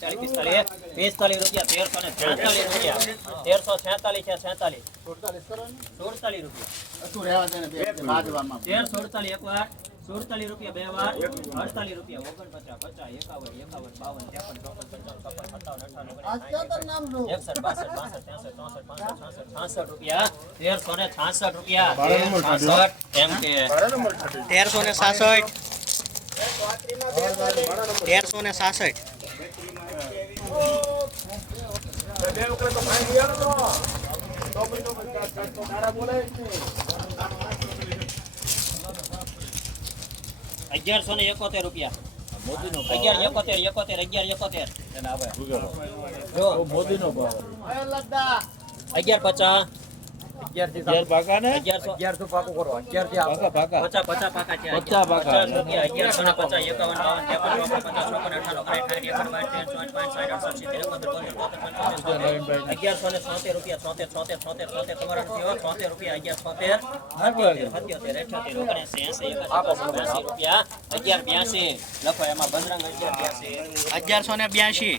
ચાલીસ, પિસ્તાલીસ પિસ્તાલીસ રૂપિયા, તેરસો રૂપિયા. સુડતાલીસ રૂપિયા. બે વાર. અડતાલીસ રૂપિયા ઓગણપચાસ, પચાસ, એકાવન એકાવન, બાવન, ત્રેપન તેરસો ને સાસઠ તેરસો ને સાસઠ અગિયારસો ને એકોતેર રૂપિયા. અગિયાર એકોતેર એકોતેર અગિયાર એકોતેર. જો નો ભાવ. ચોપન પચાસ. અગિયારસો ને છોતેર રૂપિયા તમારા રૂપિયા અગિયાર છોતેર સત્યોતેર સત્યોતેર અઠ્યોતેર ઓગણસી એસી રૂપિયા અગિયાર બ્યાસી લખો એમાં બજરંગ અગિયાર બ્યાસી અગિયારસો ને બ્યાસી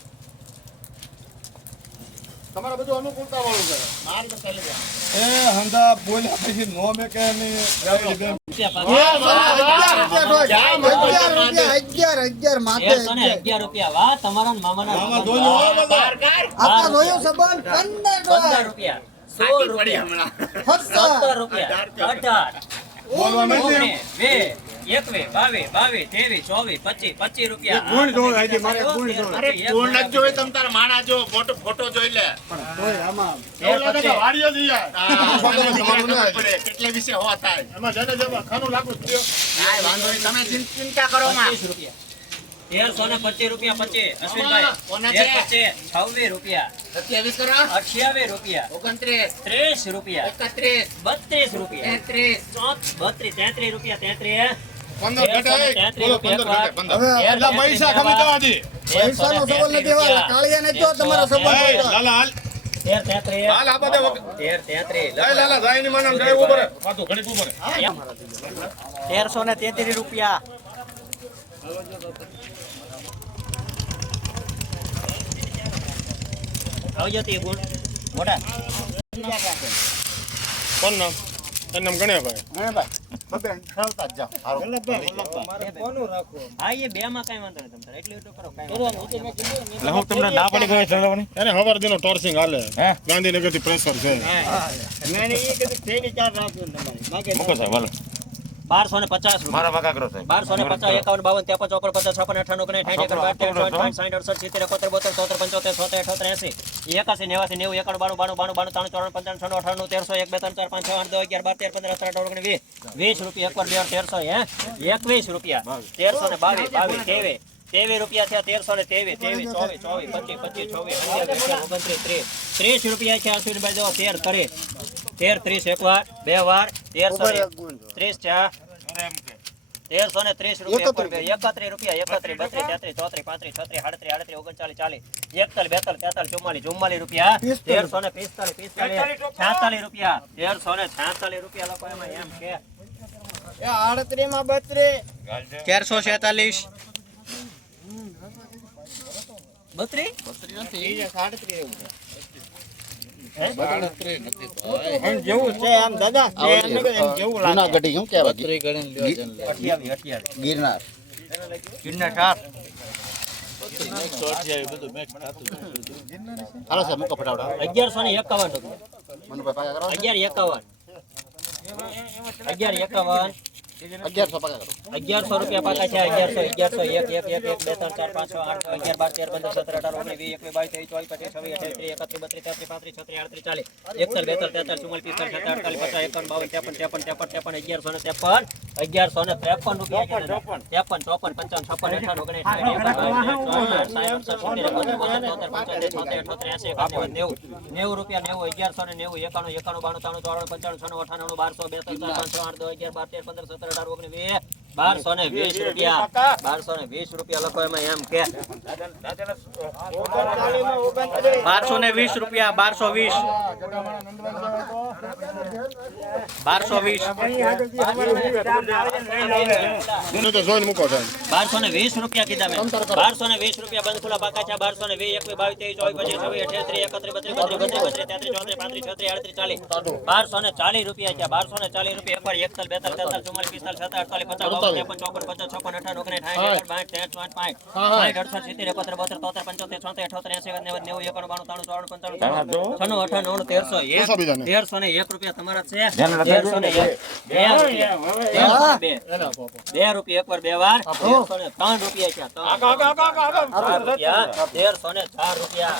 બધું અનુકૂળતા વાળું છે એ હંદા બોલ્યા પછી નો મે કે ને અગિયાર રૂપિયા. વાહ તમારા મામાના આમાં જોયું બધા. પંદર રૂપિયા. સોળ રૂપિયા. સત્તર રૂપિયા. અઢાર બોલવા માંડી એમ. ઓગણીસ વીસ એકવીસ બાવીસ બાવીસ ત્રેવીસ ચોવીસ પચીસ પચીસ રૂપિયા ગુણ જોવે, આજે મારે ગુણ જોવે. અરે પૂર્ણ જ જોઈ તમ તારા માણા જો ફોટો ફોટો જોઈ લે. એવું લાગે કે વાડીએ જ ઈ આ આ. કેટલે વિશે હો થાય. એમાં જેને જેમાં ખાનું લાગુ જ થયું. વાંધો નહીં તમે ચિંતા કરો માં. પચીસ રૂપિયા. તેરસો ને પચીસ રૂપિયા પચીસ અશ્વિનભાઈ. છવ્વીસ રૂપિયા. સત્યાવીસ કરો. અઠ્યાવીસ રૂપિયા. ઓગણત્રીસ. ત્રીસ રૂપિયા. એકત્રીસ. બત્રીસ રૂપિયા. તેત્રીસ. ચોત- બત્રીસ તેત્રીસ રૂપિયા તેત્રીસ. પંદર તેરસો ને ઘટે, તેત્રીસ બોલો રૂપિયા પંદર ઘટે. પંદર. એટલે પૈસા ખમી ની. તેરસો ને તેત્રીસ આવજો તે ગુણ. મોટા. કોણ નામ? હા, એ કાંઈ વાંધો નહીં. એટલું એટલું કરો, કાંઈ વાંધો હું? તમને ના પડી ગયો ચલાવવાની એને હવાર દીનો ટોર્સિંગ હાલે ગાંધીનગરથી પ્રેશર છે મૂકો સાહેબ હાલો. બારસો ને પચાસ મારા ભાગા કરો સાહેબ બારસો ને પચાસ એકાવન બાવન ત્રેપન ચોપન પચાસ છપ્પન અઠાણું ઓગણીસ સાઠ એકર બાર તેર ચોવીસ પાંચ સાઠ અડસઠ સિત્તેર એકોતેર બોતેર ચોતેર પંચોતેર છોતેર અઠોતેર એસી. એકાસી નેવાસી નેવું એકાણું બાણું બાણું બાણું બાણું ત્રણ અઠાણું તેરસો એક બે ત્રણ ચાર પાંચ છ આઠ દસ અગિયાર બાર તેર પંદર અઢાર ઓગણીસ વીસ. વીસ રૂપિયા એકવાર બે તેરસો હે? એકવીસ રૂપિયા. તેરસો ને બાવીસ બાવીસ તેવીસ. તેવી રૂપિયા થયા તેરસો ને તેવી તેવી ચોવીસ ચોવીસ પચીસ પચીસ અઠ્યાવીસ અઠ્યાવીસ ઓગણત્રીસ ત્રીસ. ત્રીસ રૂપિયા છે અશ્વિનભાઈ જો તેર કરી. તેર ત્રીસ એક વાર બે વાર તેરસો ત્રીસ ચાર તેરસો ને ત્રીસ રૂપિયા એકત્રીસ. રૂપિયા એકત્રીસ બત્રીસ તેત્રીસ ચોત્રીસ પાંત્રીસ છત્રીસ આડત્રીસ આડત્રીસ ઓગણચાલીસ ચાલીસ. એકતાલીસ બેતાલીસ તેતાલીસ ચુમ્માલીસ ચુમ્માલીસ રૂપિયા. તેરસો ને પિસ્તાલીસ પિસ્તાલીસ છાતાલીસ રૂપિયા. તેરસો ને છાતાલીસ રૂપિયા લોકો એમાં એમ કે. તેરસો છેતાલીસ. બત્રીસ? જુનાગઢી શું કહેવાય અઠ્યાવીસ અઠ્યાવીસ ગિરનાર. ગિરનાર હાલો સાહેબ મૂકો ફટાફટ અગિયારસો ને એકાવન અગિયાર એકાવન. અગિયાર એકાવન. અગિયારસો પાકા કરો. અગિયારસો રૂપિયા પાકા છે અગિયારસો અગિયારસો એક એક એક એક બે ત્રણ ચાર પાંચ છ આઠ અગિયાર બાર તેર પંદર સત્તર અઢાર ઓગણીસ વીસ એકવીસ બાવીસ ત્રેવીસ ચોવીસ પચીસ છવ્વીસ અઠ્યાવીસ ત્રીસ એકત્રીસ બત્રીસ તેત્રીસ પાંત્રીસ છત્રીસ આડત્રીસ ચાલીસ. એકસઠ બેતાલીસ તેતાલીસ ચુમ્માલીસ પિસ્તાલીસ સત્તર અડતાલીસ પચાસ એકાવન બાવન ત્રેપન ત્રેપન ત્રેપન ત્રેપન અગિયારસો ને ત્રેપન અગિયારસો ને ત્રેપન રૂપિયા ત્રેપન ચોપન પંચાવન છપ્પન અઠાવન ઓગણીસ બાસઠ એકાવન નેવું. નેવું રૂપિયા નેવું અગિયારસો ને નેવું એકાણું એકાણું બાણું ત્રાણું ચોરાણું પંચાણું છન્નું અઠાણું બારસો બે ત્રણ ચાર પાંચ છ આઠ દસ અગિયાર બાર તેર પંદર સત્તર અઢાર ઓગણીસ વીસ બારસો ને વીસ રૂપિયા. બારસો ને વીસ રૂપિયા લખો એમાં એમ કે. બારસો ને વીસ રૂપિયા બારસો વીસ. વીસ. ને વીસ રૂપિયા કીધા મેં. બારસો ને વીસ રૂપિયા બંધ ખુલ્લા પાકા છે. બારસો ને વીસ એકવીસ બાવીસ ત્રેવીસ ચોવીસ પચીસ છવ્વીસ અઠ્યાવીસ ત્રીસ એકત્રીસ બત્રીસ બત્રીસ બત્રીસ બત્રીસ તેત્રીસ ચોત્રીસ પાંત્રીસ છત્રીસ આડત્રીસ ચાલીસ બારસો ને ચાલીસ રૂપિયા છે. બારસો ને ચાલીસ રૂપિયા એકવાર બેતાલીસ બેતાલ તેતાલ ચુમ્માલીસ પિસ્તાલીસ સત્તર અડતાલીસ પચાસ ચોપન પચાસ છપ્પન અઠાવન ઓગણીસ સાઠ બાસઠ ત્રેસઠ ચોસઠ પાંઠ સાઠ અડસઠ સિત્તેર એકોતેર બોતેર તોતેર પંચોતેર છોતેર અઠોતેર એસી નેવું નેવું એકાણું બાણું ત્રાણું ચોરાણું પંચાણું છન્નું અઠાણું નવ્વાણું તેરસો એક તેરસો ને એક રૂપિયા તમારા છે. તેરસો ને એક. બે રૂપિયા. તેરસો ને બે વાર તેરસો ને ત્રણ રૂપિયા છે. ત્રણ. રૂપિયા તેરસો ને ચાર રૂપિયા.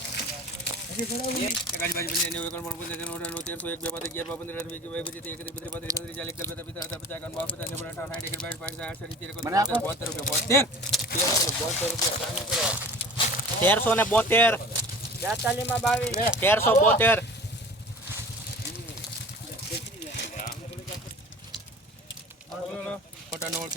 તેરસો ને બોતેર. તેરસો બોતેર.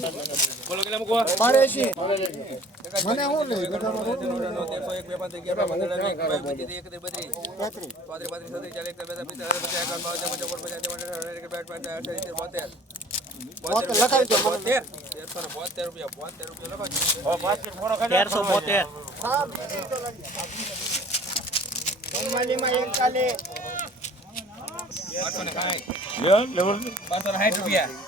નાખો, મનોબળ લઈ જા. એક. તેરસો એકત્રીસ ત્રીસ રૂપિયા એકત્રીસ બધી બધી ચાલી એકતાલીસ બેતાલીસ પિસ્તાળીસ પચાસ એકાવન બાવન પંચાવન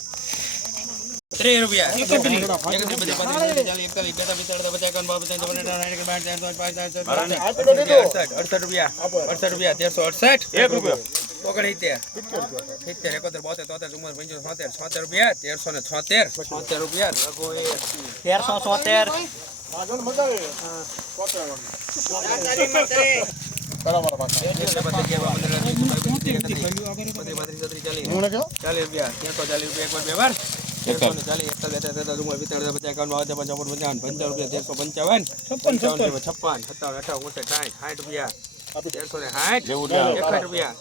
ઓગણસિત્તેર અડસઠ અડસઠ રૂપિયા અડસઠ રૂપિયા તેરસો અડસઠ એક રૂપિયા ઓગણસિત્તેર સિત્તેર એકોતેર બોતેર તોતેર ચુમ્માલીસ પંચોતેર છોતેર છોતેર રૂપિયા તેરસો ને છોતેર છોતેર રૂપિયા એ તેરસો સોતેર ચાલીસ રૂપિયા ચાલીસ રૂપિયા એક વાર બે વાર તેરસો ને ચાલીસ પચાસ એકાવન બાવન પંચાવન પંચાવન રૂપિયા તેરસો પંચાવન પંચાવન છપ્પન સત્તાવન અઠાવન ઓગણસાઠ સાઠ સાઠ રૂપિયા. તેરસો ને સાઠ એકસઠ રૂપિયા.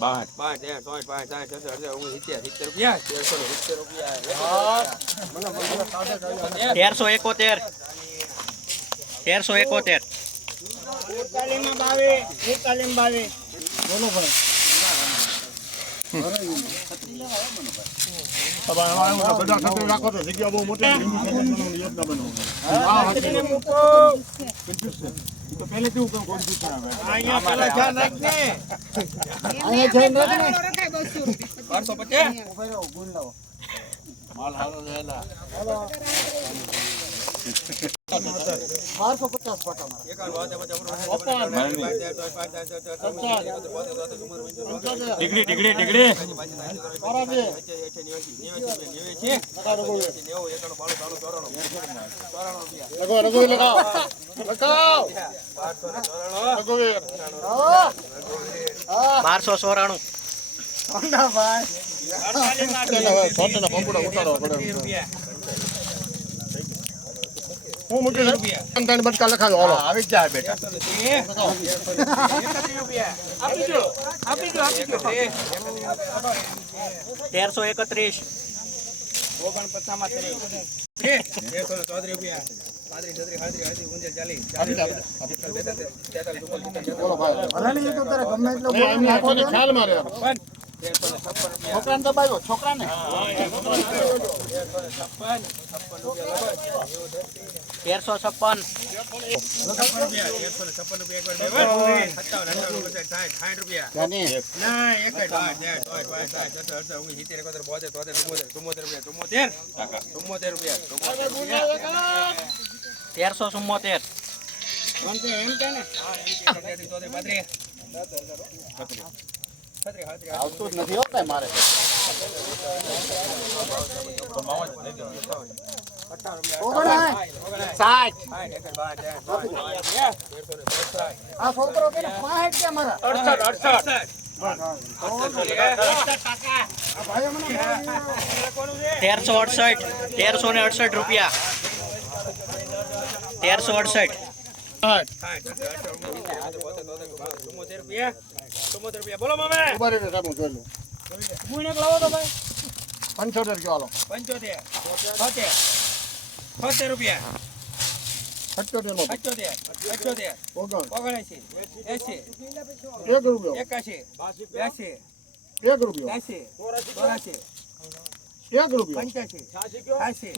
પાંચ તેર ચોઈઠ પાંચ સાઠ છસો અડસઠ ઓગણીસ સિત્તેર સિત્તેર રૂપિયા. તેરસો ને સિત્તેર રૂપિયા. તેરસો એકોતેર. તેરસો એકોતેર. બહુ બારસો પચાસ ટીકડી, ટીકડી, ટીકડી. લગાવો, લગાવો, લગાવો. લગાવો. લગાવો. બારસો ચોરાણું પંપુડા ઉતારવા પડે. હું મૂકી રૂપિયા ત્રણ બટકા લખાજો હાલો. આવી જ જાય બેટા. તેરસો એકત્રીસ. એમ નાખવાની ખ્યાલ મારે છોકરાને દબાવ્યો છોકરાને? તેરસો છપ્પન. તેરસો ચુમ્મોતેર. આવતું જ નથી હોત ને મારે તેરસો અડસઠ તેરસો ને અડસઠ રૂપિયા. તેરસો અડસઠ. બોલો મામે. ઊભા રહીને સાહેબ હું જોઈ લઉં. પંચોતેર કયો હાલો. પંચોતેર. છોતેર છોતેર રૂપિયા. સત્યોતેર નો પંચોતેર પંચોતેર ઓગણ. ઓગણએંસી એસી એક રૂપિયો. એકાશી. બ્યાસી એક રૂપિયો. ત્યાસી ચોરાસી એક રૂપિયો. પંચ્યાસી છ્યાસી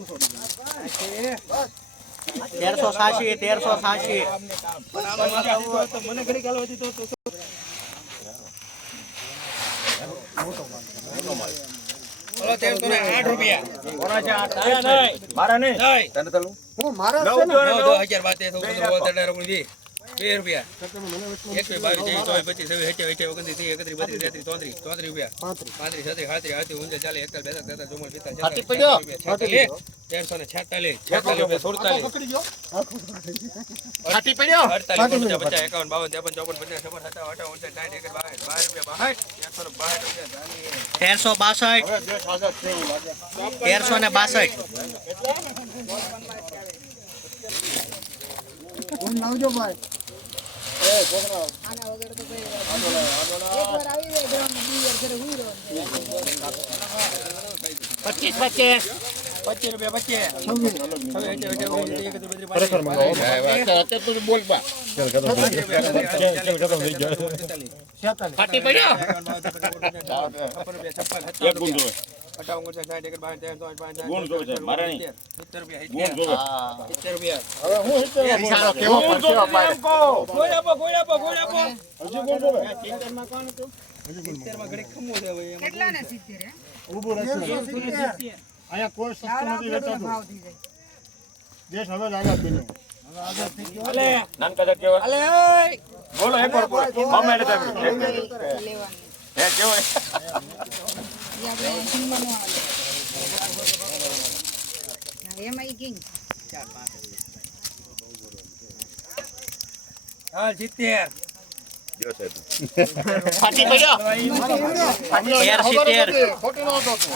તેરસો સાસી તેરસો સાસી. મને ઘડી ગાલો હતી તો તો બોલો તેરસો ને આઠ રૂપિયા. મારા નહીં. નહીં. હું મારા નવ હજાર બાર બે રૂપિયા. એકવીસ બાવીસ ત્રેવીસ ચોવીસ પચીસ છવ્વીસ સત્યાવીસ અઠ્યાવીસ ઓગણત્રીસ ત્રીસ એકત્રીસ બત્રીસ તેત્રીસ ચોત્રીસ ચોત્રીસ રૂપિયા. પાંત્રીસ. છત્રીસ સાડત્રીસ આડત્રીસ ઊંઝા ચાલીસ એકતાલીસ બેતાલીસ તેતાલીસ ચુમ્માલીસ પિસ્તાલીસ હાથી છેતાલીસ પડ્યો. છેતાલીસ તેરસો ને છેતાલીસ. છેતાલીસ રૂપિયા સુડતાલીસ. પકડી ગયો ફાટી પડ્યો? અડતાલીસ પચાસ એકાવન બાવન ત્રેપન ચોપન પચાસ છપ્પન સત્તાવન અઠાવન ઓગણસાઠ સાઠ એકસઠ બાસઠ બાર રૂપિયા બાસઠ તેરસો ને બાસઠ રૂપિયા તેરસો તેરસો ને એ છોકરા પચીસ પચીસ. પચીસ રૂપિયા પચીસ. ફાટી પડ્યો? દેશ હવે જા કેવા? બોલો એક વાર બોલો. મામા એને હે કેવો એમાં જો. હતી. ખોટી નહોતો તું.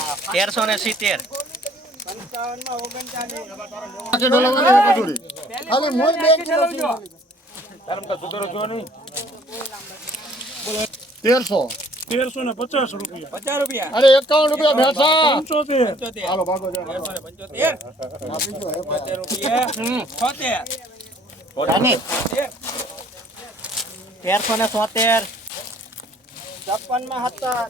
તેરસો ડોલાવવાની ને પચાસ તેરસો પચાસ રૂપિયા. અરે એકાવન રૂપિયા ભેસા. પંચોતેર. હાલો ભાગો ને પંચોતેર. રૂપિયા. છોતેર. તેરસો ને સોતેર છપ્પનમાં સત્તર.